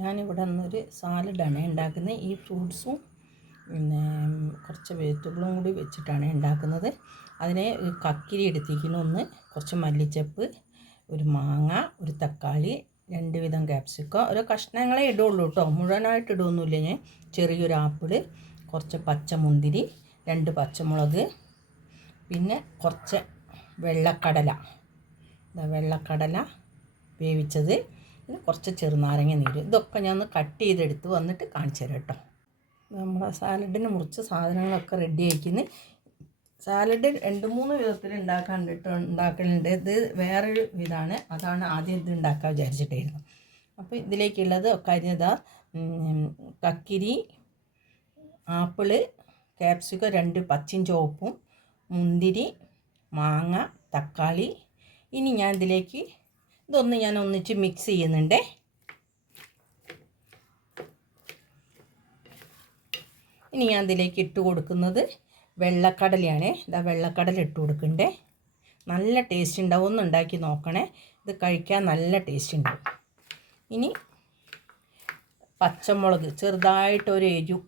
ഞാനിവിടെ നിന്നൊരു സാലഡാണ് ഉണ്ടാക്കുന്നത്. ഈ ഫ്രൂട്ട്സും പിന്നെ കുറച്ച് വെജിറ്റബിളും കൂടി വെച്ചിട്ടാണ് ഉണ്ടാക്കുന്നത്. അതിനെ കക്കിരി എടുത്തിരിക്കുന്നു ഒന്ന് കുറച്ച് മല്ലിച്ചപ്പ് ഒരു മാങ്ങ ഒരു തക്കാളി രണ്ട് വിധം ക്യാപ്സിക്കം ഓരോ കഷ്ണങ്ങളെ ഇടുള്ളൂ കേട്ടോ മുഴുവനായിട്ട് ഇടുകയൊന്നുമില്ല ഞാൻ. ചെറിയൊരു ആപ്പിൾ കുറച്ച് പച്ചമുന്തിരി രണ്ട് പച്ചമുളക് പിന്നെ കുറച്ച് വെള്ളക്കടല. വെള്ളക്കടല വേവിച്ചത്. പിന്നെ കുറച്ച് ചെറുനാരങ്ങ നീര്. ഇതൊക്കെ ഞാൻ ഒന്ന് കട്ട് ചെയ്തെടുത്ത് വന്നിട്ട് കാണിച്ചു തരാം കേട്ടോ. നമ്മളെ സാലഡിന് മുറിച്ച സാധനങ്ങളൊക്കെ റെഡി ആയിക്കുന്നു. സാലഡ് രണ്ട് മൂന്ന് വിധത്തിൽ ഉണ്ടാക്കാൻ ഉണ്ടാക്കുന്നുണ്ട് ഇത് വേറൊരു വിധമാണ് അതാണ് ആദ്യം ഇത് ഉണ്ടാക്കാൻ വിചാരിച്ചിട്ടായിരുന്നു. അപ്പോൾ ഇതിലേക്കുള്ളത് ഒക്കെ കക്കിരി ആപ്പിൾ ക്യാപ്സിക്കം രണ്ട് പച്ചയും ചുവപ്പും മുന്തിരി മാങ്ങ തക്കാളി. ഇനി ഞാൻ ഇതിലേക്ക് ഇതൊന്ന് ഞാൻ ഒന്നിച്ച് മിക്സ് ചെയ്യുന്നുണ്ടേ. ഇനി ഞാൻ ഇതിലേക്ക് ഇട്ട് കൊടുക്കുന്നത് വെള്ളക്കടലയാണ്. ഇതാ വെള്ളക്കടല ഇട്ട് കൊടുക്കണ്ടേ നല്ല ടേസ്റ്റ് ഉണ്ടാവും. ഒന്ന് ഉണ്ടാക്കി നോക്കണേ. ഇത് കഴിക്കാൻ നല്ല ടേസ്റ്റ് ഉണ്ടാവും. ഇനി പച്ചമുളക് ചെറുതായിട്ടൊരു എരു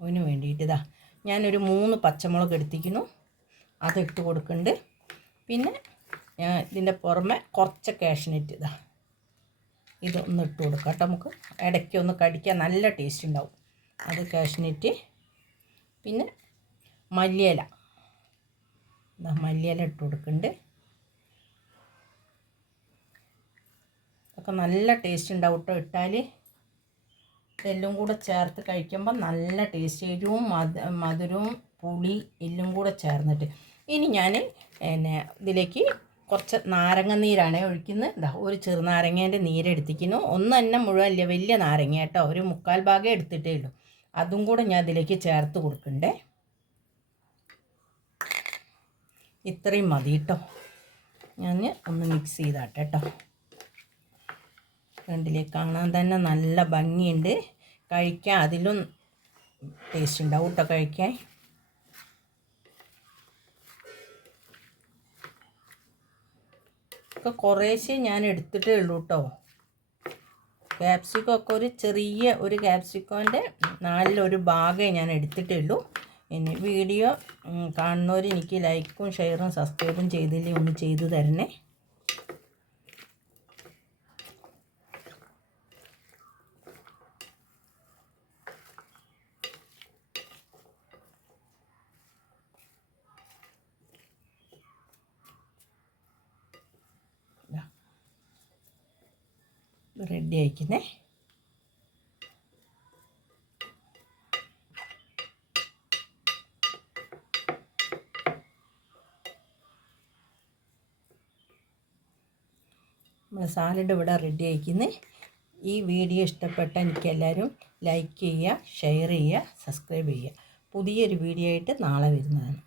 അതിന് വേണ്ടിയിട്ട് ഇതാ ഞാനൊരു മൂന്ന് പച്ചമുളക് എടുത്തിക്കുന്നു ഇട്ട് കൊടുക്കുന്നുണ്ട്. പിന്നെ ഞാൻ ഇതിന്റെ പുറമെ കുറച്ച് കാഷ്നറ്റ് ഇതാ. ഇതൊന്ന് ഇട്ട് കൊടുക്കാം കേട്ടോ നമുക്ക്. ഇടയ്ക്ക് ഒന്ന് കടിക്കാൻ നല്ല ടേസ്റ്റ് ഉണ്ടാവും. അത് കാഷ്നറ്റ് പിന്നെ മല്ലിയില. മല്ലിയില ഇട്ട് കൊടുക്കുന്നുണ്ട് ഒക്കെ നല്ല ടേസ്റ്റ് ഉണ്ടാവും കേട്ടോ ഇട്ടാൽ. ഇതെല്ലാം കൂടെ ചേർത്ത് കഴിക്കുമ്പോൾ നല്ല ടേസ്റ്റ് എരിവും മധു മധുരവും പുളി എല്ലാം കൂടെ ചേർന്നിട്ട്. ഇനി ഞാൻ പിന്നെ ഇതിലേക്ക് കുറച്ച് നാരങ്ങ നീരാണ് ഒഴിക്കുന്നത്. ഇതാ ഒരു ചെറുനാരങ്ങേന്റെ നീരെടുത്തിക്കുന്നു ഒന്ന് തന്നെ മുഴുവൻ വലിയ നാരങ്ങ കേട്ടോ. ഒരു മുക്കാൽ ഭാഗം എടുത്തിട്ടേ ഉള്ളൂ. അതും കൂടെ ഞാൻ ഇതിലേക്ക് ചേർത്ത് കൊടുക്കണ്ടേ? ഇത്രയും മതി കേട്ടോ. ഞാൻ ഒന്ന് മിക്സ് ചെയ്താട്ടെ കേട്ടോ. കണ്ടില്ലേ കാണാൻ തന്നെ നല്ല ഭംഗിയുണ്ട്. കഴിക്കാൻ അതിലും ടേസ്റ്റ് ഉണ്ടാവും കേട്ടോ കഴിക്കാൻ. ഒക്കെ കുറേശ്ശെ ഞാൻ എടുത്തിട്ടേ ഉള്ളൂ കേട്ടോ ക്യാപ്സിക്കം ഒക്കെ ഒരു ചെറിയ ഒരു ക്യാപ്സിക്കോന്റെ നാലിലൊരു ഭാഗമേ ഞാൻ എടുത്തിട്ടേ ഉള്ളൂ. ഇനി വീഡിയോ കാണുന്നവർ എനിക്ക് ലൈക്കും ഷെയറും സബ്സ്ക്രൈബും ചെയ്തില്ലേ ഒന്ന് ചെയ്തു തരണേ. റെഡി ആയിക്കുന്നേ. നമ്മൾ സാലഡ് ഇവിടെ റെഡി ആയിക്കുന്നത് ഈ വീഡിയോ ഇഷ്ടപ്പെട്ട എനിക്ക് എല്ലാവരും ലൈക്ക് ചെയ്യുക ഷെയർ ചെയ്യുക സബ്സ്ക്രൈബ് ചെയ്യുക. പുതിയൊരു വീഡിയോ ആയിട്ട് നാളെ വരുന്നതാണ്.